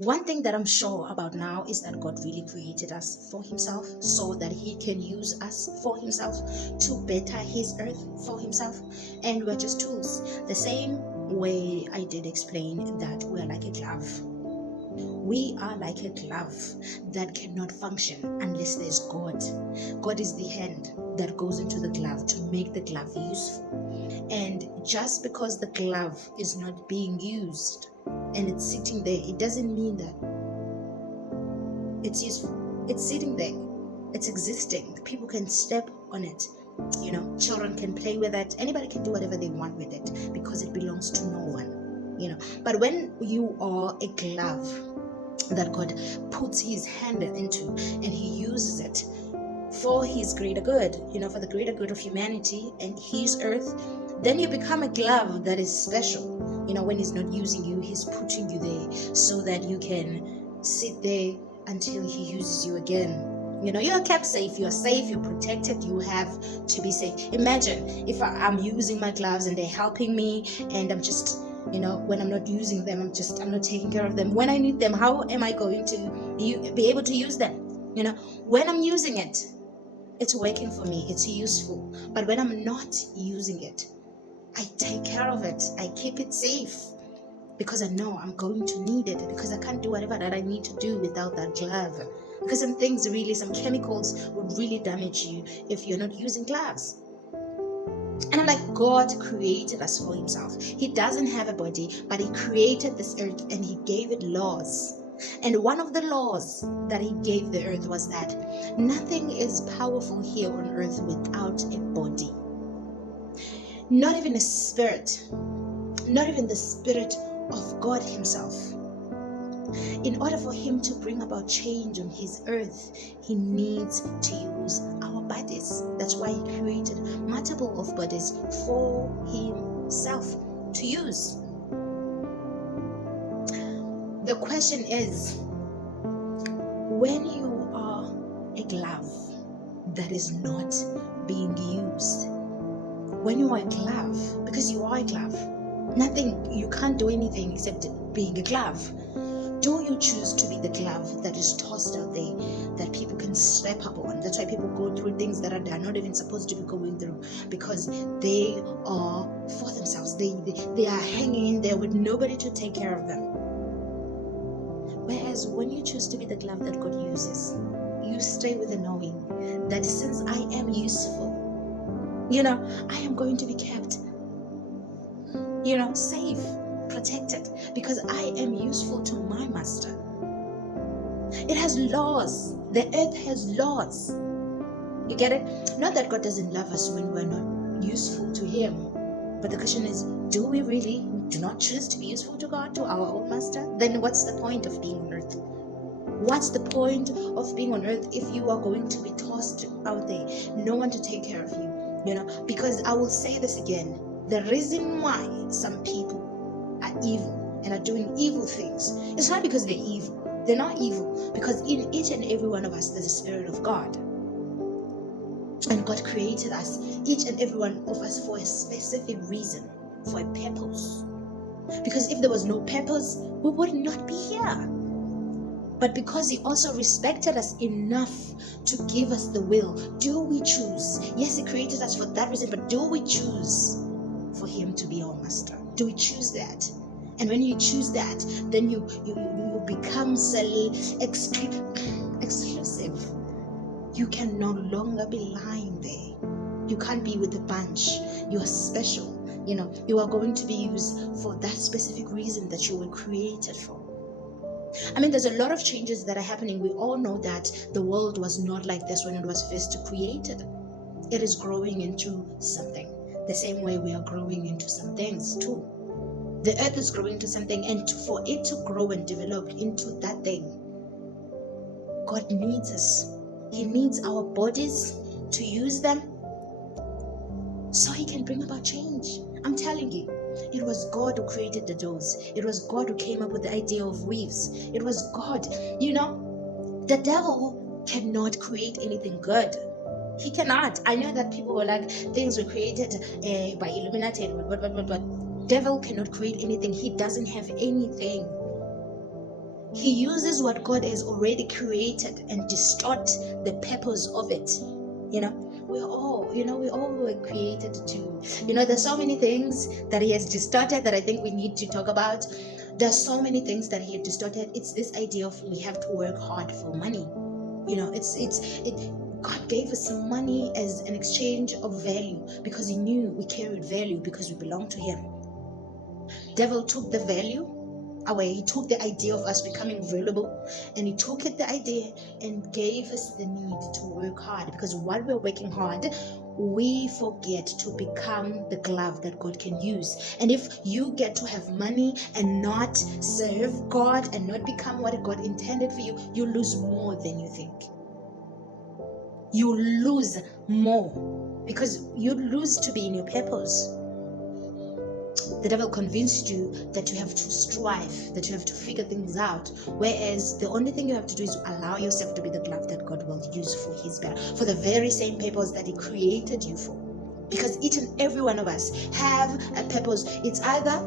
One thing that I'm sure about now is that God really created us for himself so that he can use us for himself to better his earth for himself. And we're just tools. The same way I did explain that we're like a glove. We are like a glove that cannot function unless there's God. God is the hand that goes into the glove to make the glove useful. And just because the glove is not being used and it's sitting there, it doesn't mean that it's useful. It's sitting there, it's existing. People can step on it. Children can play with it. Anybody can do whatever they want with it because it belongs to no one. But when you are a glove that God puts his hand into and he uses it for his greater good, for the greater good of humanity and his earth, then you become a glove that is special. When he's not using you, he's putting you there so that you can sit there until he uses you again. You're kept safe, you're safe, you're protected, you have to be safe. Imagine if I'm using my gloves and they're helping me and I'm just, when I'm not using them, I'm not taking care of them. When I need them, how am I going to be able to use them? When I'm using it, it's working for me, it's useful. But when I'm not using it, I take care of it, I keep it safe because I know I'm going to need it, because I can't do whatever that I need to do without that glove. Because some chemicals would really damage you if you're not using gloves. And I'm like, God created us for himself. He doesn't have a body, but he created this earth and he gave it laws. And one of the laws that he gave the earth was that nothing is powerful here on earth without a body. Not even a spirit, not even the spirit of God himself. In order for him to bring about change on his earth, he needs to use our bodies. That's why he created multiple of bodies for himself to use. The question is, when you are a glove that is not being used, when you are a glove, because you are a glove, you can't do anything except being a glove. Do you choose to be the glove that is tossed out there, that people can step up on? That's why people go through things that they're not even supposed to be going through, because they are for themselves. They are hanging in there with nobody to take care of them. Whereas when you choose to be the glove that God uses, you stay with the knowing that since I am useful, I am going to be kept, safe, protected, because I am useful to my master. It has laws. The earth has laws. You get it? Not that God doesn't love us when we're not useful to him, but the question is, do we really do not choose to be useful to God, to our own master? Then what's the point of being on earth? What's the point of being on earth if you are going to be tossed out there, no one to take care of you? Because I will say this again, the reason why some people are evil and are doing evil things, it's not because they're evil. They're not evil, because in each and every one of us there's a spirit of God. And God created us, each and every one of us, for a specific reason, for a purpose. Because if there was no purpose, we would not be here. But because he also respected us enough to give us the will, do we choose? Yes, he created us for that reason, but do we choose for him to be our master? Do we choose that? And when you choose that, then you become exclusive. You can no longer be lying there. You can't be with the bunch. You are special. You are going to be used for that specific reason that you were created for. There's a lot of changes that are happening. We all know that the world was not like this when it was first created. It is growing into something. The same way we are growing into some things too. The earth is growing into something, and for it to grow and develop into that thing, God needs us. He needs our bodies to use them so he can bring about change. I'm telling you, it was God who created the doors. It was God who came up with the idea of weaves. It was God. The devil cannot create anything good. He cannot. I know that people were like, things were created by Illuminati, but devil cannot create anything. He doesn't have anything. He uses what God has already created and distort the purpose of it. We all were created to, there's so many things that he has distorted that I think we need to talk about. There's so many things that he had distorted. It's this idea of we have to work hard for money. God gave us some money as an exchange of value because he knew we carried value because we belong to him. Devil took the value away. He took the idea of us becoming valuable, and he took the idea and gave us the need to work hard, because while we're working hard, we forget to become the glove that God can use. And if you get to have money and not serve God and not become what God intended for you, you lose more than you think. You lose more because you lose to be in your purpose. The devil convinced you that you have to strive, that you have to figure things out, whereas the only thing you have to do is allow yourself to be the glove that God will use for his better, for the very same purpose that he created you for. Because each and every one of us have a purpose. It's either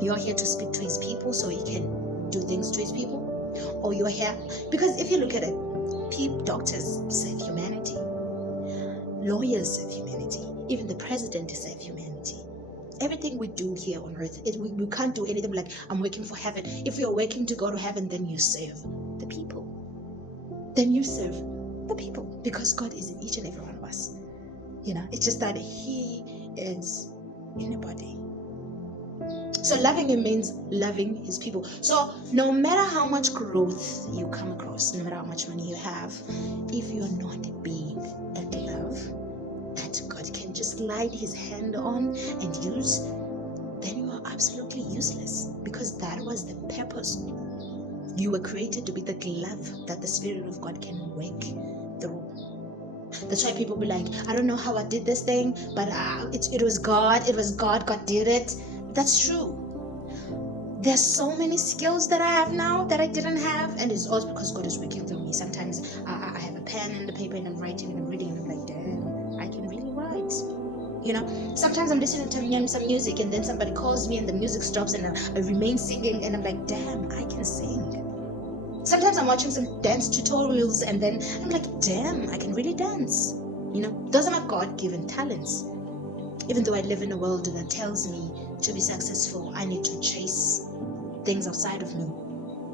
you're here to speak to his people so he can do things to his people, or you're here because if you look at it, doctors save humanity, lawyers save humanity, even the president save humanity. Everything we do here on earth, we can't do anything like I'm working for heaven. If you're working to go to heaven, then you serve the people. Because God is in each and every one of us. It's just that he is in a body. So loving him means loving his people. So no matter how much growth you come across, no matter how much money you have, if you're not being a glove that God can just slide his hand on and use, then you are absolutely useless, because that was the purpose. You were created to be the glove that the Spirit of God can work through. That's why people be like, I don't know how I did this thing, but it was God. God did it. That's true. There's so many skills that I have now that I didn't have, and it's all because God is working through me. Sometimes I have a pen and a paper and I'm writing and I'm reading and I'm like, damn, I can really write. Sometimes I'm listening to some music and then somebody calls me and the music stops and I remain singing and I'm like, damn, I can sing. Sometimes I'm watching some dance tutorials and then I'm like, damn, I can really dance. Those are my God-given talents. Even though I live in a world that tells me to be successful, I need to chase things outside of me.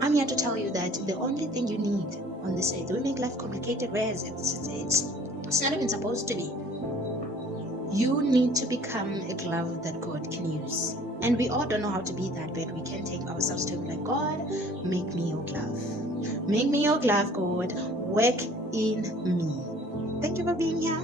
I'm here to tell you that the only thing you need on this earth, we make life complicated, whereas it's not even supposed to be. You need to become a glove that God can use. And we all don't know how to be that, but we can take ourselves to be like, God, make me your glove. Make me your glove, God. Work in me. Thank you for being here.